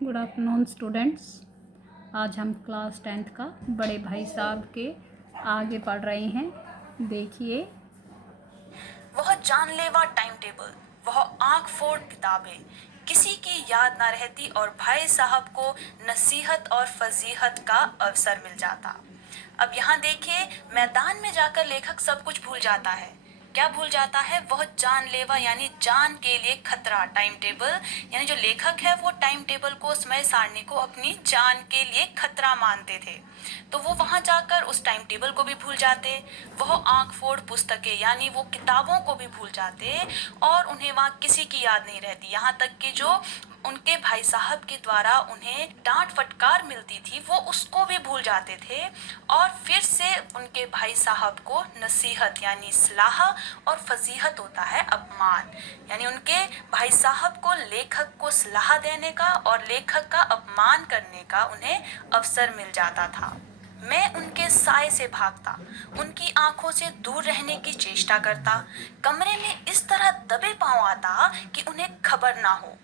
Good afternoon students. आज हम class 10th का बड़े भाई साहब के आगे पढ़ रहे हैं। देखिए, वह जानलेवा टाइम टेबल, वह आंख फोड़ किताबें, किसी की याद ना रहती और भाई साहब को नसीहत और फजीहत का अवसर मिल जाता। अब यहाँ देखिए, मैदान में जाकर लेखक सब कुछ भूल जाता है। क्या भूल जाता है? वह जानलेवा यानी जान के लिए खतरा टाइम टेबल, यानी जो लेखक है वो टाइम टेबल को, समय सारणी को अपनी जान के लिए खतरा मानते थे। तो वो वहां जाकर उस टाइम टेबल को भी भूल जाते, वह आंख फोड़ पुस्तकें यानी वो किताबों को भी भूल जाते और उन्हें वहां किसी की याद नहीं रहती। यहाँ तक कि जो उनके भाई साहब के द्वारा उन्हें डांट फटकार मिलती थी वो उसको भी भूल जाते थे और फिर से उनके भाई साहब को नसीहत यानी सलाह और फजीहत होता है अपमान, यानी उनके भाई साहब को लेखक को सलाह देने का और लेखक का अपमान करने का उन्हें अवसर मिल जाता था। मैं उनके साय से भागता, उनकी आंखों से दूर रहने की चेष्टा करता, कमरे में इस तरह दबे पांव आता कि उन्हें खबर ना हो।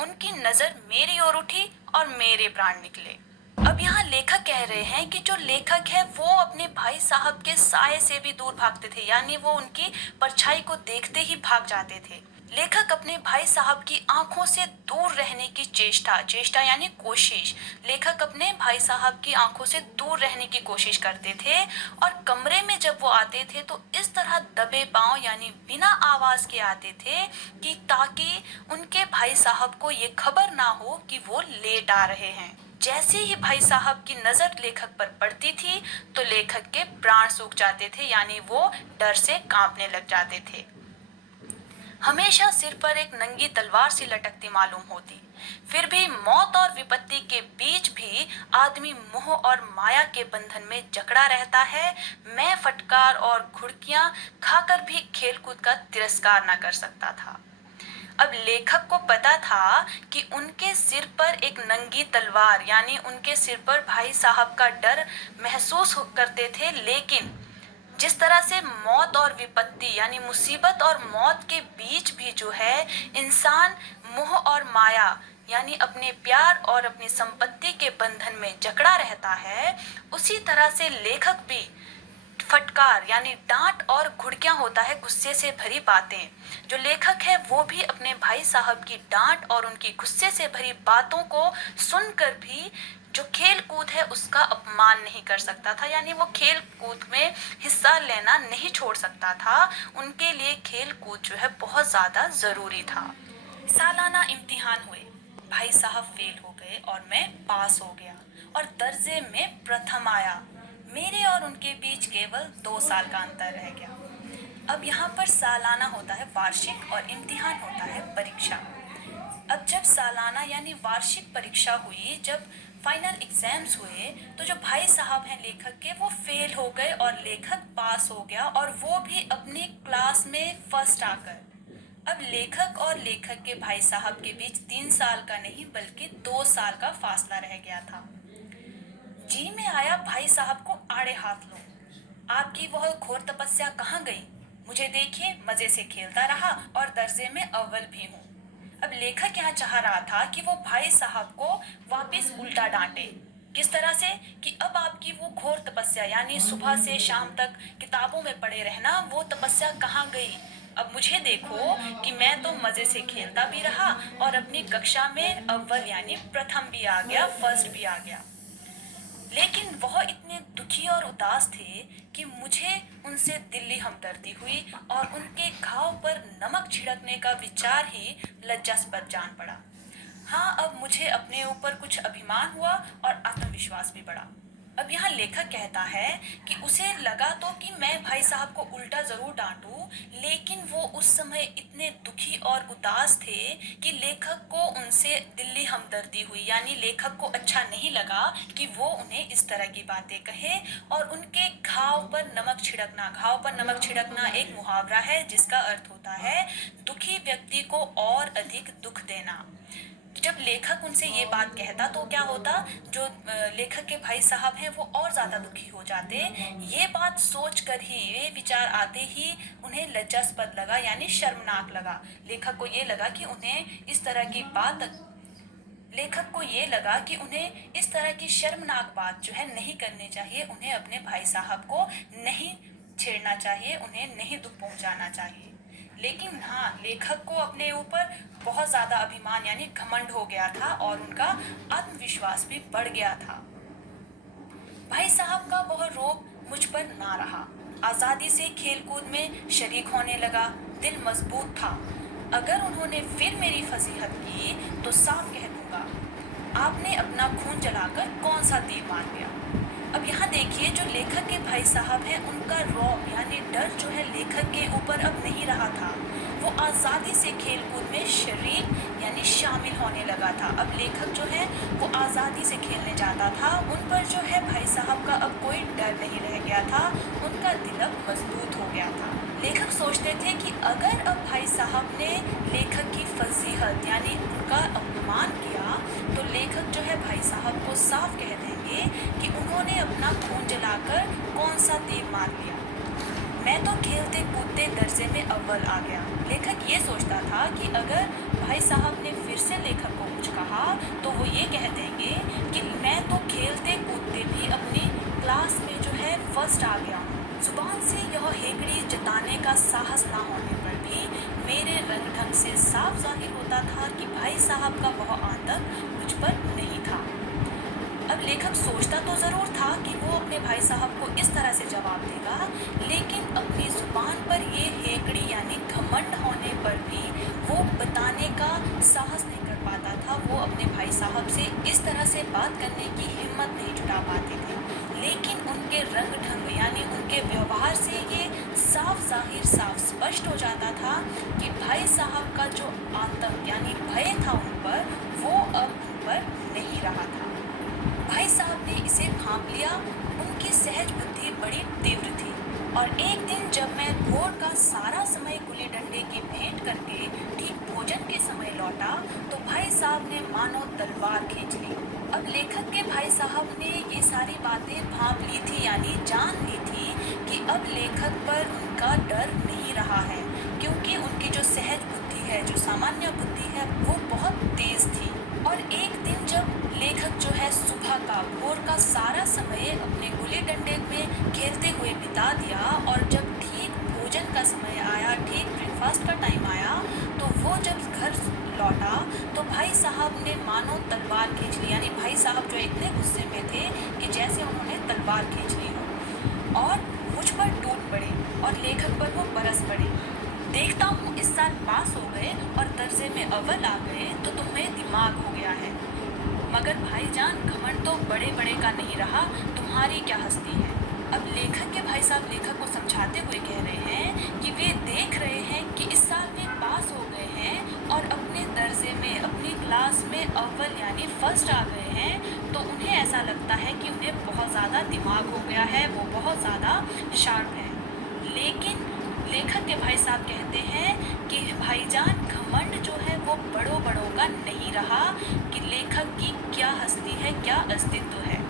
उनकी नजर मेरी ओर उठी और मेरे प्राण निकले। अब यहाँ लेखक कह रहे हैं कि जो लेखक है वो अपने भाई साहब के साय से भी दूर भागते थे, यानी वो उनकी परछाई को देखते ही भाग जाते थे। लेखक अपने भाई साहब की आंखों से दूर रहने की चेष्टा, चेष्टा यानी कोशिश, लेखक अपने भाई साहब की आंखों से दूर रहने की कोशिश करते थे और कमरे में जब वो आते थे तो इस तरह दबे पांव यानी बिना आवाज के आते थे कि ताकि उनके भाई साहब को ये खबर ना हो कि वो लेट आ रहे हैं। जैसे ही भाई साहब की नजर लेखक पर पड़ती थी तो लेखक के प्राण सूख जाते थे, यानी वो डर से कांपने लग जाते थे। हमेशा सिर पर एक नंगी तलवार सी लटकती मालूम होती, फिर भी मौत और विपत्ति के बीच भी आदमी मोह और माया के बंधन में जकड़ा रहता है। मैं फटकार और घुड़कियां खाकर भी खेलकूद का तिरस्कार न कर सकता था। अब लेखक को पता था कि उनके सिर पर एक नंगी तलवार यानी उनके सिर पर भाई साहब का डर महसूस करते थे, लेकिन जिस तरह से मौत और विपत्ति यानी मुसीबत और मौत के बीच भी जो है इंसान मोह और माया यानी अपने प्यार और अपनी संपत्ति के बंधन में जकड़ा रहता है, उसी तरह से लेखक भी फटकार यानी डांट और घुड़कियां होता है गुस्से से भरी बातें। जो लेखक है वो भी अपने भाई साहब की डांट और उनकी गुस्से से भरी बातों को सुनकर भी जो खेल कूद है उसका अपमान नहीं कर सकता था, यानी वो खेल कूद में हिस्सा लेना नहीं छोड़ सकता था। उनके लिए खेल कूद जो है बहुत ज्यादा जरूरी था। सालाना इम्तिहान हुए, भाई साहब फेल हो गए और मैं पास हो गया और दर्जे में प्रथम आया। मेरे और उनके बीच केवल 2 साल का अंतर रह गया। अब यहाँ पर सालाना होता है वार्षिक और इम्तिहान होता है परीक्षा। अब जब सालाना यानी वार्षिक परीक्षा हुई, जब फाइनल एग्जाम्स हुए, तो जो भाई साहब हैं लेखक के वो फेल हो गए और लेखक पास हो गया और वो भी अपनी क्लास में फर्स्ट आकर। अब लेखक और लेखक के भाई साहब के बीच 3 साल का नहीं बल्कि 2 साल का फासला रह गया था। जी में आया भाई साहब को आड़े हाथ लो। आपकी वह घोर तपस्या कहाँ गई? मुझे देखिए, मजे से खेलता रहा और दर्जे में अव्वल भी हूँ। अब लेखक यहाँ चाह रहा था कि वो भाई साहब को वापस उल्टा डांटे। किस तरह से? कि अब आपकी वो घोर तपस्या यानी सुबह से शाम तक किताबों में पड़े रहना, वो तपस्या कहाँ गई? अब मुझे देखो कि मैं तो मजे से खेलता भी रहा और अपनी कक्षा में अव्वल यानी प्रथम भी आ गया, फर्स्ट भी आ गया। लेकिन वह इतने दुखी और उदास थे कि मुझे उनसे दिली हमदर्दी हुई और उनके घाव पर नमक छिड़कने का विचार ही लज्जास्पद जान पड़ा। हाँ, अब मुझे अपने ऊपर कुछ अभिमान हुआ और आत्मविश्वास भी बढ़ा। अब यहाँ लेखक कहता है कि उसे लगा तो कि मैं भाई साहब को उल्टा जरूर डांटूं, लेकिन वो उस समय इतने दुखी और उदास थे कि लेखक को उनसे दिली हमदर्दी हुई, यानी लेखक को अच्छा नहीं लगा कि वो उन्हें इस तरह की बातें कहे और उनके घाव पर नमक छिड़कना। घाव पर नमक छिड़कना एक मुहावरा है जिसका अर्थ होता है दुखी व्यक्ति को और अधिक दुख देना। जब लेखक उनसे ये बात कहता तो क्या होता, जो लेखक के भाई साहब हैं वो और ज्यादा दुखी हो जाते। ये बात सोच कर ही, ये विचार आते ही उन्हें लज्जास्पद लगा यानी शर्मनाक लगा। लेखक को ये लगा कि उन्हें इस तरह की बात लेखक को ये लगा कि उन्हें इस तरह की शर्मनाक बात जो है नहीं करनी चाहिए, उन्हें अपने भाई साहब को नहीं छेड़ना चाहिए, उन्हें नहीं दुख पहुंचाना चाहिए। लेकिन हाँ, लेखक को अपने ऊपर बहुत ज़्यादा अभिमान यानी घमंड हो गया था और उनका आत्मविश्वास भी बढ़ गया था। भाई साहब का वह रोब मुझ पर ना रहा। आज़ादी से खेलकूद में शरीक होने लगा। दिल मजबूत था। अगर उन्होंने फिर मेरी फजीहत की तो साफ कह दूंगा, आपने अपना खून जलाकर कौन सा तीर मार दिया। अब यहाँ देखिए, जो लेखक के भाई साहब हैं उनका रौब यानी डर जो है लेखक के ऊपर अब नहीं रहा था। वो आज़ादी से खेलकूद में शरीक यानी शामिल होने लगा था। अब लेखक जो है वो आज़ादी से खेलने जाता था। उन पर जो है भाई साहब का अब कोई डर नहीं रह गया था। उनका दिल अब मजबूत हो गया था। लेखक सोचते थे कि अगर अब भाई साहब ने लेखक की फजीहत यानी उनका अपमान किया तो लेखक जो है भाई साहब को साफ कह देंगे कि उन्होंने अपना खून जलाकर कौन सा तीर मार लिया। मैं तो खेलते कूदते दर्जे में अव्वल आ गया। लेखक ये सोचता था कि अगर भाई साहब ने फिर से लेखक को कुछ कहा तो वो ये कह देंगे कि मैं तो खेलते कूदते भी अपनी क्लास में जो है फर्स्ट आ गया हूँ। जुबान से यह हेकड़ी जताने का साहस ना होने पर भी मेरे रंग ढंग से साफ जाहिर होता था कि भाई साहब का वह आतंक मुझ पर नहीं था। अब लेखक सोचता तो ज़रूर था कि वो अपने भाई साहब को इस तरह से जवाब देगा, लेकिन अपनी ज़ुबान पर ये हेकड़ी यानी घमंड होने पर भी वो बताने का साहस नहीं कर पाता था। वो अपने भाई साहब से इस तरह से बात करने की हिम्मत नहीं जुटा पाते थे। लेकिन उनके रंग ढंग यानी उनके व्यवहार से ये साफ जाहिर साफ स्पष्ट हो जाता था कि भाई साहब का जो आतंक यानी भय था उन पर, वो अब उन पर नहीं रहा था। भाई साहब ने इसे भांप लिया। उनकी सहज बुद्धि बड़ी तीव्र थी और एक दिन जब मैं भोर का सारा समय गुल्ली डंडे की भेंट करके ठीक भोजन के समय लौटा तो भाई साहब ने मानो तलवार खींच ली। अब लेखक के भाई साहब ने ये सारी बातें भांप ली थी यानी जान ली थी कि अब लेखक पर उनका डर नहीं रहा है, क्योंकि उनकी जो सहज बुद्धि है, जो सामान्य बुद्धि है, वो बहुत तेज थी। और एक दिन जब लेखक जो है सुबह का भोर का सारा समय अपने गुल्ली डंडे में खेलते हुए बिता दिया और जब ठीक भोजन का समय आया, ठीक ब्रेकफास्ट का टाइम आया, तो वो जब घर लौटा तो भाई साहब ने मानो तलवार खींच ली। यानी भाई साहब जो इतने गुस्से में थे कि जैसे उन्होंने तलवार खींच ली हो और मुझ पर टूट पड़े और लेखक पर वो बरस पड़े। देखता हूँ इस साल पास हो गए और दर्जे में अव्वल आ गए तो तुम्हें दिमाग हो गया है, मगर भाईजान घमंड तो बड़े बड़े का नहीं रहा, तुम्हारी क्या हस्ती है। अब लेखक के भाई साहब लेखक को समझाते हुए कह रहे हैं कि वे देख रहे हैं कि इस साल वे पास हो गए हैं और अपने दर्जे में अपनी क्लास में अव्वल यानी फर्स्ट आ गए हैं, तो उन्हें ऐसा लगता है कि उन्हें बहुत ज़्यादा दिमाग हो गया है, वो बहुत ज़्यादा शार्प है। लेकिन लेखक के भाई साहब कहते हैं कि भाईजान घमंड जो है वो बड़ों बड़ों का नहीं रहा, कि लेखक की क्या हस्ती है, क्या अस्तित्व है।